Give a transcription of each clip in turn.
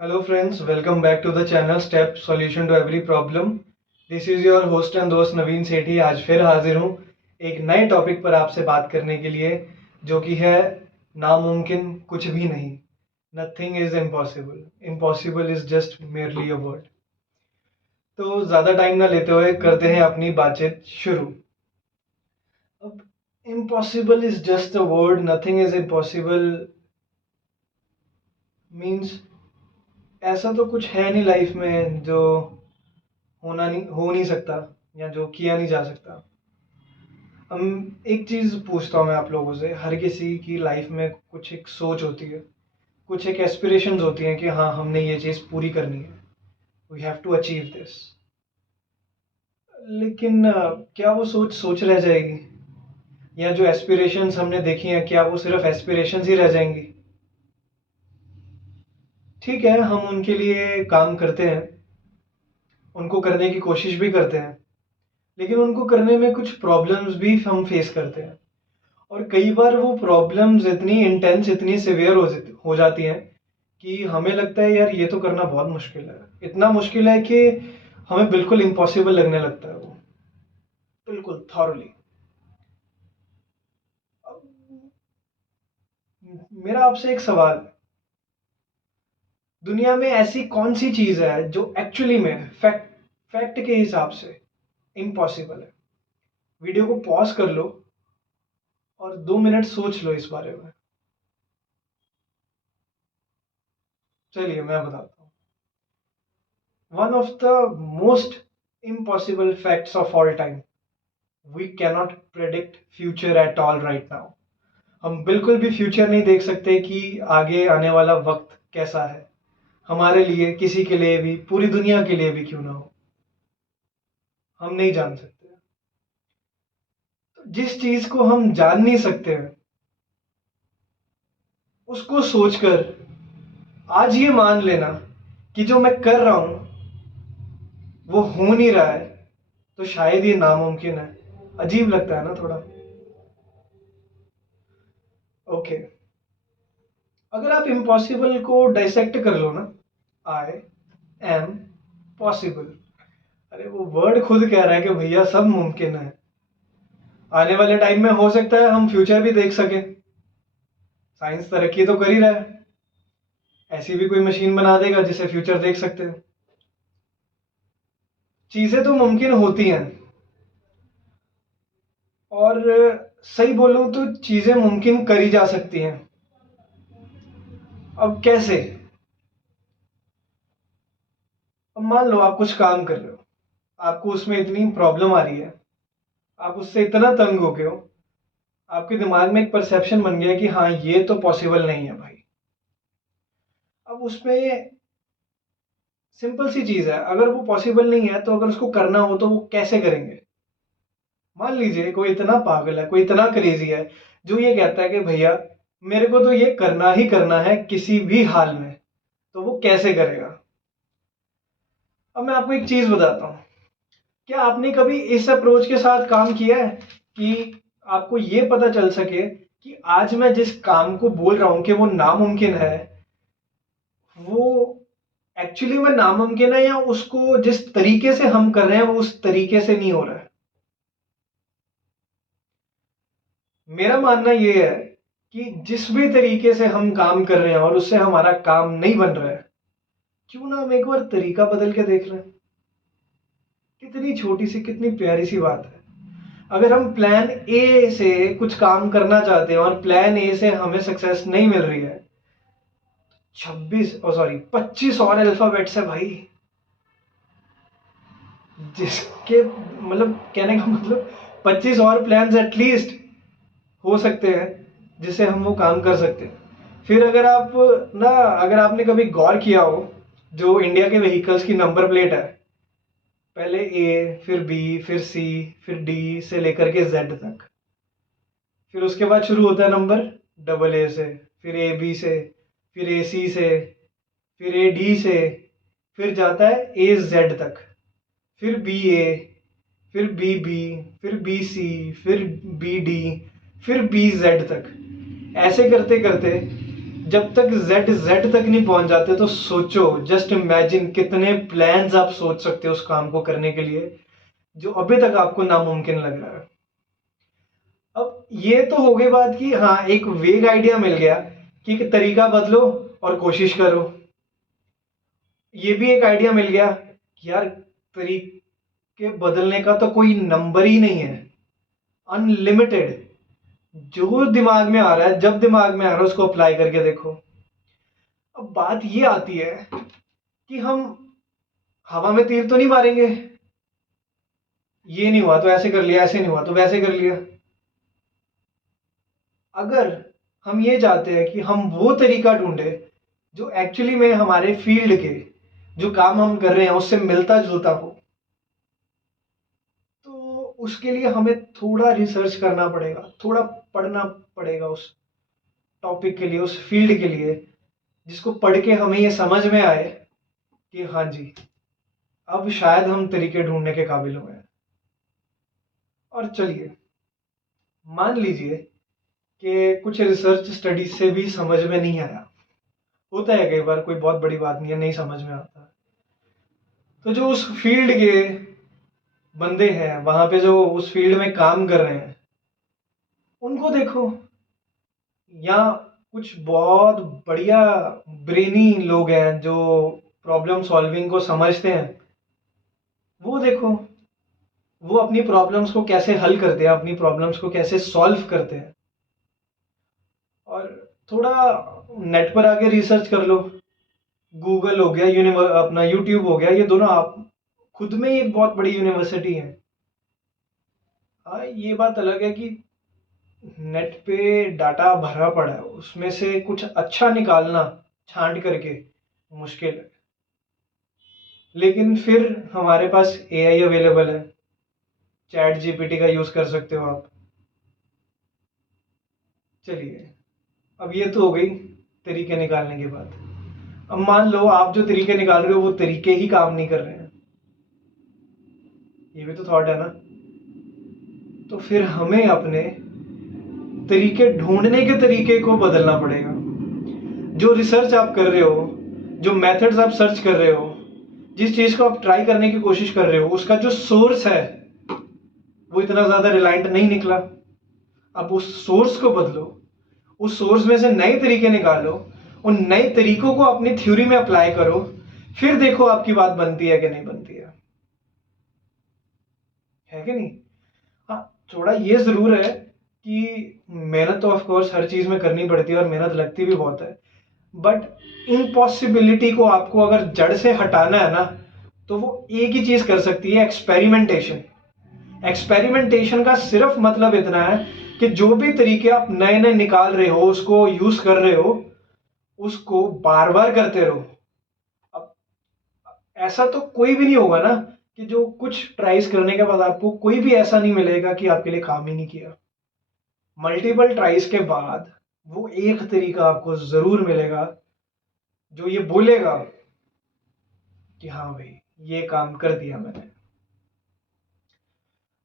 Hello friends, welcome back to the channel Step Solution to Every Problem. This is your host and दोस्त नवीन सेठी। आज फिर हाजिर हूँ एक नए टॉपिक पर आपसे बात करने के लिए, जो कि है नामुमकिन कुछ भी नहीं। Nothing is impossible. Impossible is just merely a word. तो ज़्यादा टाइम ना लेते हुए करते हैं अपनी बातचीत शुरू। अब impossible is just a word, nothing is impossible means ऐसा तो कुछ है नहीं लाइफ में जो हो नहीं सकता या जो किया नहीं जा सकता। हम एक चीज़ पूछता हूँ मैं आप लोगों से, हर किसी की लाइफ में कुछ एक सोच होती है, कुछ एक एस्पिरेशंस होती हैं कि हाँ हमने ये चीज़ पूरी करनी है, we have to achieve this. लेकिन क्या वो सोच सोच रह जाएगी, या जो एस्पिरेशंस हमने देखी हैं क्या वो सिर्फ एस्पिरेशंस ही रह जाएंगी? ठीक है, हम उनके लिए काम करते हैं, उनको करने की कोशिश भी करते हैं, लेकिन उनको करने में कुछ प्रॉब्लम्स भी हम फेस करते हैं। और कई बार वो प्रॉब्लम्स इतनी इंटेंस, इतनी सिवियर हो जाती हैं कि हमें लगता है यार ये तो करना बहुत मुश्किल है। इतना मुश्किल है कि हमें बिल्कुल इम्पॉसिबल लगने लगता है वो, बिल्कुल थॉरली। मेरा आपसे एक सवाल, दुनिया में ऐसी कौन सी चीज़ है जो एक्चुअली में फैक्ट के हिसाब से इम्पॉसिबल है? वीडियो को पॉज कर लो और 2 मिनट सोच लो इस बारे में। चलिए मैं बताता हूँ। One of the most impossible facts of all time, we cannot predict future at all right now. हम बिल्कुल भी फ्यूचर नहीं देख सकते कि आगे आने वाला वक्त कैसा है, हमारे लिए, किसी के लिए भी, पूरी दुनिया के लिए भी क्यों ना हो, हम नहीं जान सकते। तो जिस चीज को हम जान नहीं सकते हैं उसको सोचकर आज ये मान लेना कि जो मैं कर रहा हूं वो हो नहीं रहा है, तो शायद ये नामुमकिन है। अजीब लगता है ना थोड़ा? ओके, अगर आप इम्पॉसिबल को डाइसेक्ट कर लो ना, आई एम पॉसिबल, अरे वो वर्ड खुद कह रहा है कि भैया सब मुमकिन है। आने वाले टाइम में हो सकता है हम फ्यूचर भी देख सके, साइंस तरक्की तो कर ही रहा है, ऐसी भी कोई मशीन बना देगा जिससे फ्यूचर देख सकते हो। चीजें तो मुमकिन होती हैं, और सही बोलूं तो चीजें मुमकिन करी जा सकती हैं। अब कैसे? अब मान लो आप कुछ काम कर रहे हो, आपको उसमें इतनी प्रॉब्लम आ रही है, आप उससे इतना तंग हो गए हो, आपके दिमाग में एक परसेप्शन बन गया कि हाँ ये तो पॉसिबल नहीं है भाई। अब उसमें सिंपल सी चीज है, अगर वो पॉसिबल नहीं है तो अगर उसको करना हो तो वो कैसे करेंगे? मान लीजिए कोई इतना पागल है, कोई इतना क्रेजी है जो ये कहता है कि भैया मेरे को तो ये करना ही करना है किसी भी हाल में, तो वो कैसे करेगा? अब मैं आपको एक चीज बताता हूँ, क्या आपने कभी इस अप्रोच के साथ काम किया है कि आपको ये पता चल सके कि आज मैं जिस काम को बोल रहा हूं कि वो नामुमकिन है, वो एक्चुअली में नामुमकिन है, या उसको जिस तरीके से हम कर रहे हैं वो उस तरीके से नहीं हो रहा है? मेरा मानना ये है कि जिस भी तरीके से हम काम कर रहे हैं और उससे हमारा काम नहीं बन रहा है, क्यों ना हम एक बार तरीका बदल के देख लें। कितनी छोटी सी, कितनी प्यारी सी बात है। अगर हम प्लान ए से कुछ काम करना चाहते हैं और प्लान ए से हमें सक्सेस नहीं मिल रही है, 25 और अल्फाबेट्स है भाई, जिसके मतलब कहने का मतलब 25 और प्लान्स एटलीस्ट हो सकते हैं जिससे हम वो काम कर सकते हैं। फिर अगर आप ना, अगर आपने कभी गौर किया हो, जो इंडिया के व्हीकल्स की नंबर प्लेट है, पहले ए, फिर बी, फिर सी, फिर डी से लेकर के जेड तक, फिर उसके बाद शुरू होता है नंबर डबल ए से, फिर ए बी से, फिर ए सी से, फिर ए डी से, फिर जाता है ए जेड तक, फिर बी ए, फिर बी बी, फिर बी सी, फिर बी डी, फिर बी जेड तक। ऐसे करते करते जब तक जेड तक नहीं पहुंच जाते तो सोचो, जस्ट इमेजिन कितने प्लान्स आप सोच सकते हो उस काम को करने के लिए जो अभी तक आपको नामुमकिन लग रहा है। अब ये तो हो गई बात कि हाँ, एक वेग आइडिया मिल गया कि एक तरीका बदलो और कोशिश करो। ये भी एक आइडिया मिल गया कि यार, तरीके बदलने का तो कोई नंबर ही नहीं है, अनलिमिटेड। जो दिमाग में आ रहा है, जब दिमाग में आ रहा है, उसको अप्लाई करके देखो। अब बात ये आती है कि हम हवा में तीर तो नहीं मारेंगे, ये नहीं हुआ तो ऐसे कर लिया, ऐसे नहीं हुआ तो वैसे कर लिया। अगर हम ये चाहते हैं कि हम वो तरीका ढूंढे जो एक्चुअली में हमारे फील्ड के जो काम हम कर रहे हैं उससे मिलता जुलता हो, तो उसके लिए हमें थोड़ा रिसर्च करना पड़ेगा, थोड़ा पढ़ना पड़ेगा उस टॉपिक के लिए, उस फील्ड के लिए, जिसको पढ़ के हमें ये समझ में आए कि हाँ जी, अब शायद हम तरीके ढूंढने के काबिल हुए हैं। और चलिए, मान लीजिए कि कुछ रिसर्च स्टडीज से भी समझ में नहीं आया, होता है कई बार, कोई बहुत बड़ी बात नहीं है, नहीं समझ में आता। तो जो उस फील्ड के बंदे हैं, वहां पे जो उस फील्ड में काम कर रहे हैं, उनको देखो, या कुछ बहुत बढ़िया ब्रेनी लोग हैं जो प्रॉब्लम सॉल्विंग को समझते हैं, वो देखो, वो अपनी प्रॉब्लम्स को कैसे हल करते हैं, अपनी प्रॉब्लम्स को कैसे सॉल्व करते हैं। और थोड़ा नेट पर आके रिसर्च कर लो, गूगल हो गया, अपना यूट्यूब हो गया, ये दोनों आप खुद में ही एक बहुत बड़ी यूनिवर्सिटी है। हाँ, ये बात अलग है कि नेट पे डाटा भरा पड़ा है, उसमें से कुछ अच्छा निकालना छांट करके मुश्किल है। लेकिन फिर हमारे पास एआई अवेलेबल है, चैट जीपीटी का यूज कर सकते हो आप। चलिए, अब ये तो हो गई तरीके निकालने की बात। अब मान लो आप जो तरीके निकाल रहे हो वो तरीके ही काम नहीं कर रहे हैं, ये भी तो थॉट है ना। तो फिर हमें अपने तरीके ढूंढने के तरीके को बदलना पड़ेगा। जो रिसर्च आप कर रहे हो, जो मेथड्स आप सर्च कर रहे हो, जिस चीज को आप ट्राई करने की कोशिश कर रहे हो, उसका जो सोर्स है वो इतना ज्यादा रिलायंट नहीं निकला। अब उस सोर्स को बदलो, उस सोर्स में से नए तरीके निकालो, उन नए तरीकों को अपनी थ्योरी में अप्लाई करो, फिर देखो आपकी बात बनती है कि नहीं बनती है कि नहीं। हाँ, थोड़ा ये जरूर है कि मेहनत तो ऑफ कोर्स हर चीज में करनी पड़ती है और मेहनत लगती भी बहुत है, बट इम्पॉसिबिलिटी को आपको अगर जड़ से हटाना है ना, तो वो एक ही चीज कर सकती है, एक्सपेरिमेंटेशन। एक्सपेरिमेंटेशन का सिर्फ मतलब इतना है कि जो भी तरीके आप नए नए निकाल रहे हो, उसको यूज कर रहे हो, उसको बार बार करते रहो। अब ऐसा तो कोई भी नहीं होगा ना कि जो कुछ ट्राइज करने के बाद आपको कोई भी ऐसा नहीं मिलेगा कि आपके लिए काम ही नहीं किया। मल्टीपल ट्राइज के बाद वो एक तरीका आपको जरूर मिलेगा जो ये बोलेगा कि हाँ भाई, ये काम कर दिया मैंने।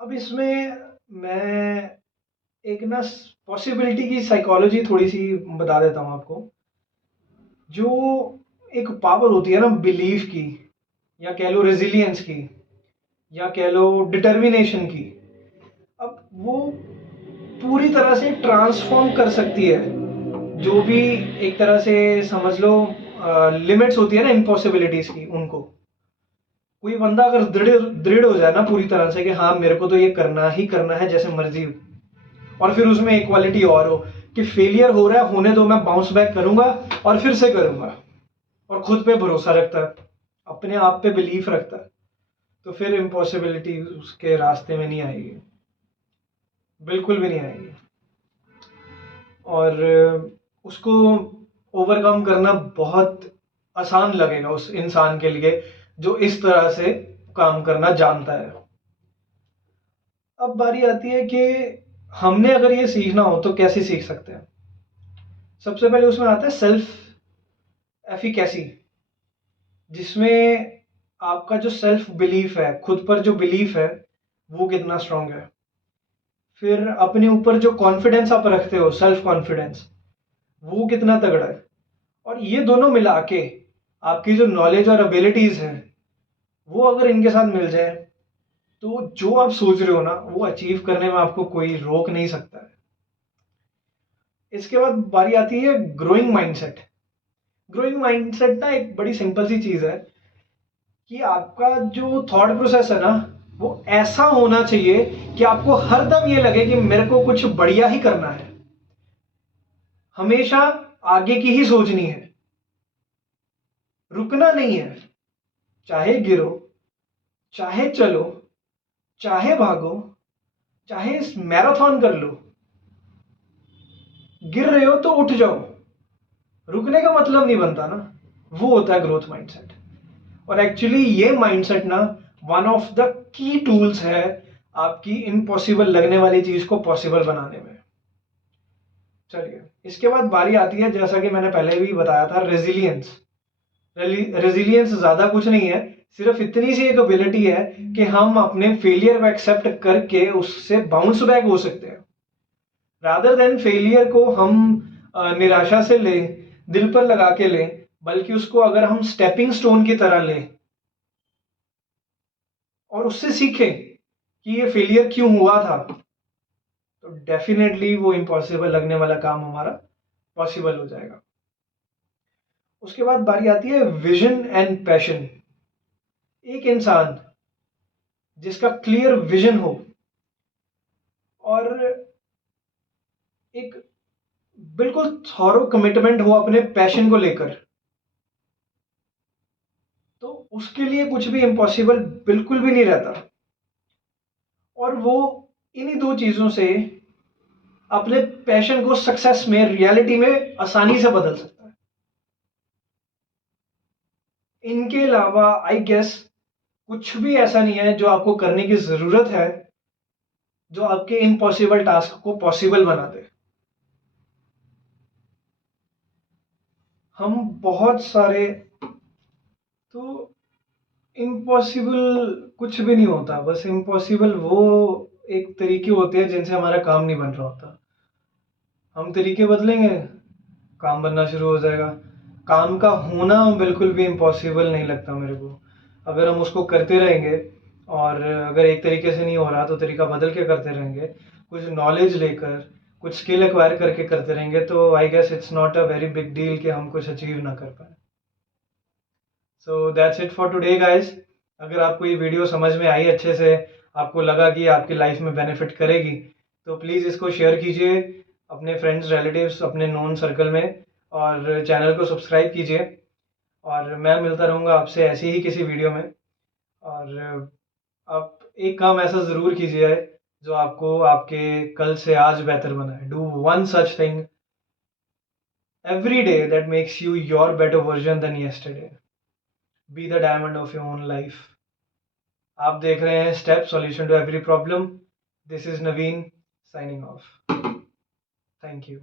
अब इसमें मैं एक ना पॉसिबिलिटी की साइकोलॉजी थोड़ी सी बता देता हूँ आपको। जो एक पावर होती है ना बिलीफ की, या कह लो रेजिलियंस की, या कह लो डिटर्मिनेशन की, अब वो पूरी तरह से ट्रांसफॉर्म कर सकती है जो भी, एक तरह से समझ लो, लिमिट्स होती है ना इम्पॉसिबिलिटीज की, उनको। कोई बंदा अगर दृढ़ दृढ़ हो जाए ना पूरी तरह से कि हाँ, मेरे को तो ये करना ही करना है जैसे मर्जी, और फिर उसमें इक्वालिटी और हो कि फेलियर हो रहा है, होने दो, मैं बाउंस बैक करूंगा और फिर से करूंगा, और खुद पे भरोसा रखता है, अपने आप पे बिलीफ रखता है, तो फिर इम्पॉसिबिलिटी उसके रास्ते में नहीं आएगी, बिल्कुल भी नहीं आएगी। और उसको ओवरकम करना बहुत आसान लगेगा उस इंसान के लिए जो इस तरह से काम करना जानता है। अब बारी आती है कि हमने अगर ये सीखना हो तो कैसे सीख सकते हैं। सबसे पहले उसमें आता है सेल्फ एफिकेसी, जिसमें आपका जो सेल्फ बिलीफ है, खुद पर जो बिलीफ है, वो कितना स्ट्रांग है। फिर अपने ऊपर जो कॉन्फिडेंस आप रखते हो, सेल्फ कॉन्फिडेंस, वो कितना तगड़ा है। और ये दोनों मिला के आपकी जो नॉलेज और एबिलिटीज है वो अगर इनके साथ मिल जाए तो जो आप सोच रहे हो ना वो अचीव करने में आपको कोई रोक नहीं सकता है। इसके बाद बारी आती है ग्रोइंग माइंडसेट। ग्रोइंग माइंडसेट ना एक बड़ी सिंपल सी चीज है कि आपका जो थॉट प्रोसेस है ना वो ऐसा होना चाहिए कि आपको हरदम ये लगे कि मेरे को कुछ बढ़िया ही करना है, हमेशा आगे की ही सोचनी है, रुकना नहीं है। चाहे गिरो, चाहे चलो, चाहे भागो, चाहे मैराथन कर लो, गिर रहे हो तो उठ जाओ। रुकने का मतलब नहीं बनता ना, वो होता है ग्रोथ माइंडसेट। और एक्चुअली ये माइंडसेट ना one of the key tools है आपकी इम्पॉसिबल लगने वाली चीज को पॉसिबल बनाने में। चलिए, इसके बाद बारी आती है, जैसा कि मैंने पहले भी बताया था, रेजिलियंस। रेजिलियंस ज्यादा कुछ नहीं है, सिर्फ इतनी सी एक एबिलिटी है कि हम अपने फेलियर को एक्सेप्ट करके उससे बाउंस बैक हो सकते हैं। रादर देन फेलियर को हम निराशा से लें, दिल पर लगा के लें, बल्कि उसको अगर हम स्टेपिंग स्टोन की तरह लें और उससे सीखें कि ये फेलियर क्यों हुआ था, तो डेफिनेटली वो इम्पॉसिबल लगने वाला काम हमारा पॉसिबल हो जाएगा। उसके बाद बारी आती है विजन एंड पैशन। एक इंसान जिसका क्लियर विजन हो और एक बिल्कुल थॉरो कमिटमेंट हो अपने पैशन को लेकर, तो उसके लिए कुछ भी इम्पॉसिबल बिल्कुल भी नहीं रहता। और वो इन्हीं दो चीजों से अपने पैशन को सक्सेस में, रियलिटी में आसानी से बदल सकता है। इनके अलावा आई गेस कुछ भी ऐसा नहीं है जो आपको करने की जरूरत है जो आपके इम्पॉसिबल टास्क को पॉसिबल बना दे। हम बहुत सारे, तो इम्पॉसिबल कुछ भी नहीं होता, बस इम्पॉसिबल वो एक तरीके होते हैं जिनसे हमारा काम नहीं बन रहा होता। हम तरीके बदलेंगे, काम बनना शुरू हो जाएगा। काम का होना बिल्कुल भी इम्पॉसिबल नहीं लगता मेरे को। अगर हम उसको करते रहेंगे और अगर एक तरीके से नहीं हो रहा तो तरीका बदल के करते रहेंगे, कुछ नॉलेज लेकर, कुछ स्किल एक्वायर करके करते रहेंगे, तो I guess it's not a very big deal कि हम कुछ अचीव ना कर पाए। So that's it for today guys. अगर आपको ये वीडियो समझ में आई अच्छे से, आपको लगा कि आपकी लाइफ में बेनिफिट करेगी, तो प्लीज़ इसको शेयर कीजिए अपने फ्रेंड्स, रिलेटिव्स, अपने नोन सर्कल में, और चैनल को सब्सक्राइब कीजिए। और मैं मिलता रहूँगा आपसे ऐसे ही किसी वीडियो में। और आप एक काम ऐसा ज़रूर कीजिए जो आपको आपके कल से आज बेहतर बनाए। Do one such thing every day that makes you your better version than yesterday. Be the diamond of your own life. आप देख रहे हैं step solution to every problem. This is Naveen signing off. Thank you.